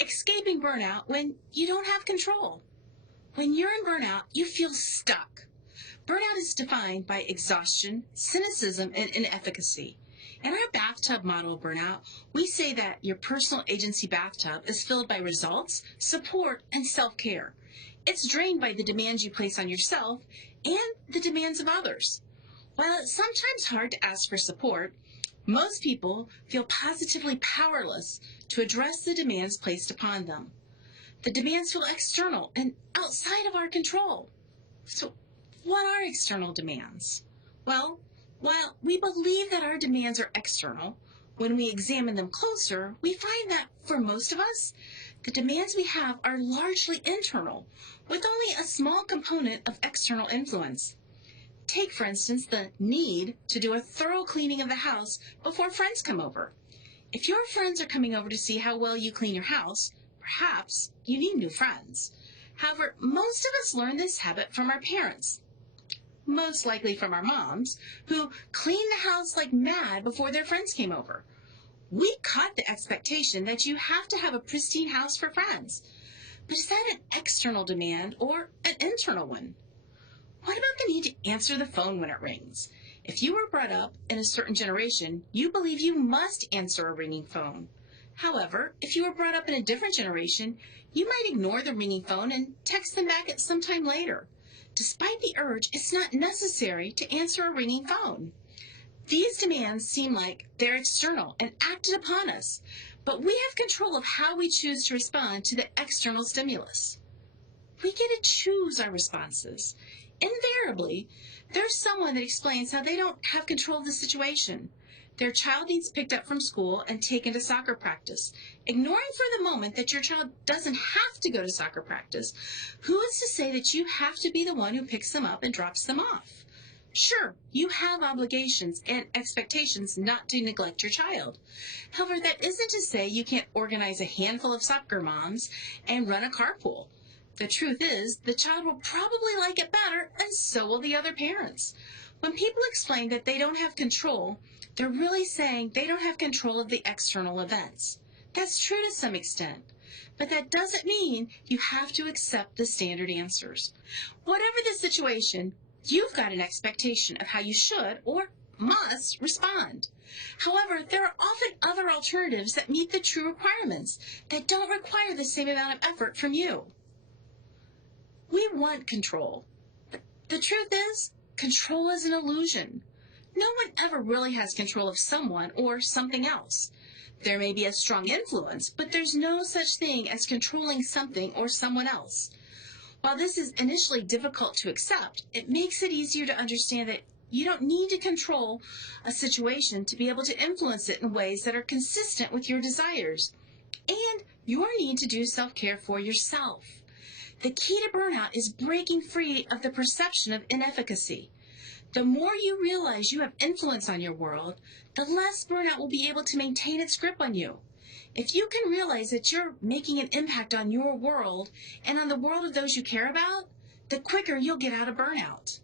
escaping burnout when you don't have control. When you're in burnout, you feel stuck. Burnout is defined by exhaustion, cynicism, and inefficacy. In our bathtub model of burnout, we say that your personal agency bathtub is filled by results, support, and self-care. It's drained by the demands you place on yourself and the demands of others. While it's sometimes hard to ask for support, most people feel positively powerless to address the demands placed upon them. The demands feel external and outside of our control. So, what are external demands? Well, while we believe that our demands are external, when we examine them closer, we find that for most of us, the demands we have are largely internal, with only a small component of external influence. Take, for instance, the need to do a thorough cleaning of the house before friends come over. If your friends are coming over to see how well you clean your house, perhaps you need new friends. However, most of us learn this habit from our parents, most likely from our moms, who cleaned the house like mad before their friends came over. We caught the expectation that you have to have a pristine house for friends. But is that an external demand or an internal one? What about the need to answer the phone when it rings? If you were brought up in a certain generation, you believe you must answer a ringing phone. However, if you were brought up in a different generation, you might ignore the ringing phone and text them back at some time later. Despite the urge, it's not necessary to answer a ringing phone. These demands seem like they're external and acted upon us, but we have control of how we choose to respond to the external stimulus. We get to choose our responses. Invariably, there's someone that explains how they don't have control of the situation. Their child needs picked up from school and taken to soccer practice, ignoring for the moment that your child doesn't have to go to soccer practice. Who is to say that you have to be the one who picks them up and drops them off? Sure, you have obligations and expectations not to neglect your child. However, that isn't to say you can't organize a handful of soccer moms and run a carpool. The truth is, the child will probably like it better, and so will the other parents. When people explain that they don't have control, they're really saying they don't have control of the external events. That's true to some extent, but that doesn't mean you have to accept the standard answers. Whatever the situation, you've got an expectation of how you should or must respond. However, there are often other alternatives that meet the true requirements that don't require the same amount of effort from you. We want control, but the truth is, control is an illusion. No one ever really has control of someone or something else. There may be a strong influence, but there's no such thing as controlling something or someone else. While this is initially difficult to accept, it makes it easier to understand that you don't need to control a situation to be able to influence it in ways that are consistent with your desires and your need to do self-care for yourself. The key to burnout is breaking free of the perception of inefficacy. The more you realize you have influence on your world, the less burnout will be able to maintain its grip on you. If you can realize that you're making an impact on your world and on the world of those you care about, the quicker you'll get out of burnout.